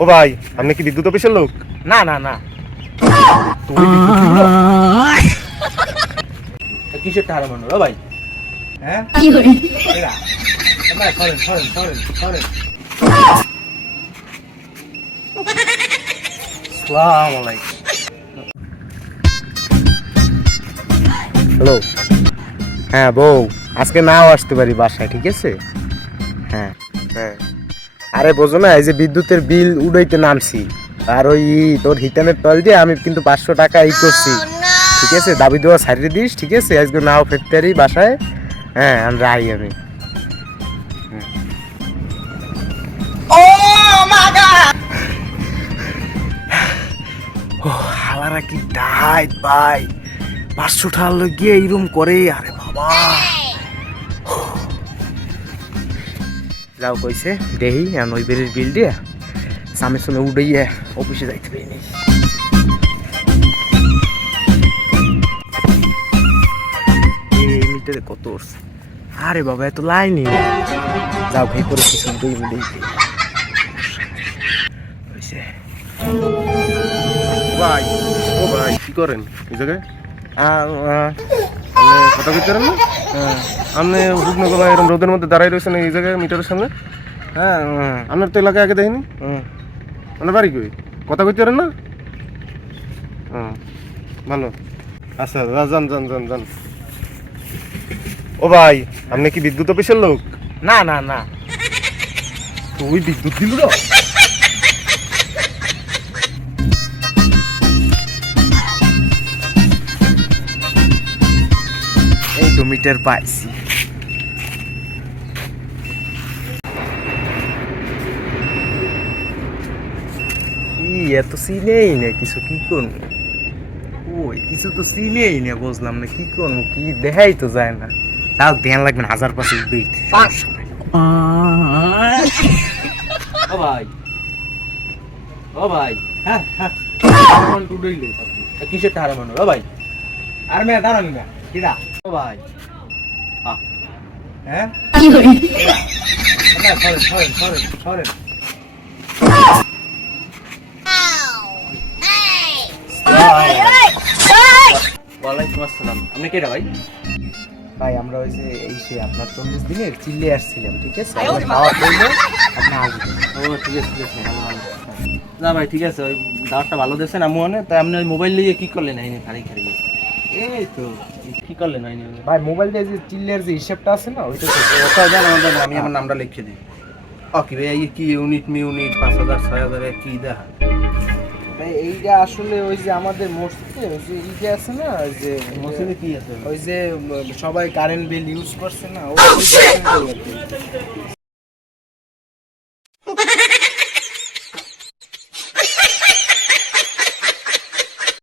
ও ভাই, আপনি কি বিদ্যুৎ অফিসের লোক? না না না। তুমি বিদ্যুৎ দিল? কিসের টাকা মানুষ ও ভাই? হ্যাঁ এরা ভাই সরেন সরেন সরেন সরেন। আসসালামু আলাইকুম। হ্যালো। হ্যাঁ বউ, আজকে নাও আসতে পারি বাসায়, ঠিক আছে? হ্যাঁ হ্যাঁ। আরে বোঝো না, এই যে বিদ্যুতের বিল উড়াইতে নামছি, আর ওই তোর হিতানের তল দিয়ে আমি কিন্তু 500 টাকা করছি, ঠিক আছে? দাবি দেওয়া ছাড়িয়ে দিস, ঠিক আছে? আজকে নাও ফেরতে পারি বাসায়। হ্যাঁ আমি রাই আমি। ও হালারা কি ডাইট ভাই, 500 টাকা গিয়ে এইরকম করে, আরে বাবা। যাও কইছে দেহি আমি ওই বেরির বিল দিয়ে সামনে সামনে উড়াইয়া অফিসে যাইতে পারিনি। এই মিটারে কত উঠছে? আরে বাবা এত লাইনই। যাও ভাই করে কিছু দুই মিনিট হইছে। ভাই ও ভাই কি করেন এই জায়গায়? আপনি কথা বলতে পারেন না? আপনি শুকনো গলা এরকম রোদের মধ্যে দাঁড়াই রয়েছেন এই জায়গায় মিটারের সামনে? হ্যাঁ আপনার তো এলাকায় আগে দেখিনি। আপনার বাড়ি কই? কথা কইতে পারেন না? ভালো। আচ্ছা যান যান যান যান। ও ভাই, আপনি কি বিদ্যুৎ অফিসের লোক? না না না। তুই বিদ্যুৎ দিল না? এই তো মিটার পাইছি। কি এত চিনেই না কিছু, কি করবো? ওই কিছু তো চিনেই না, বুঝলাম না কি করবো, কি দেখাই তো যায় না। তাও ধ্যান লাগবে না, 1000 পাশে উঠবেই। ও ভাই ও ভাই। হ্যাঁ হ্যাঁ কিসের টাকা মানুষ ও ভাই? আর মেয়ে দাঁড়ানি না কিরা ও ভাই? হ্যাঁ সরেন সরেন সরেন সরেন। ওয়ালাইকুম আসসালাম। আপনি কেডা ভাই? ভাই আমরা ওই যে এই সে আপনার 40 দিনের চিল্লে আসছিলাম, ঠিক আছে? খাওয়া করলে আপনি আসবেন। ও ঠিক আছে ঠিক আছে ভালো ভালো। না ভাই ঠিক আছে, ওই দাওয়াতটা ভালো দিয়েছেন আমি মনে। তাই আপনি ওই মোবাইল নিয়ে কি করলেন আইনে খাড়ি খাড়ি? এই তো কি করলেন আইনে? ভাই মোবাইল দিয়ে যে চিল্লের যে হিসাবটা আছে না, ওইটা ওটা জান আমাদের, আমি আমার নামটা লিখে দিই। ওকে ভাই, এই কি ইউনিট মিউনিট 5000 6000 কি দেখা? ভাই এইটা আসলে ওই যে আমাদের মসজিদে ওই যে ইটা আছে না, ওই যে মসজিদে কি আছে? ওই যে সবাই কারেন্ট বিল ইউজ করছে না, ওই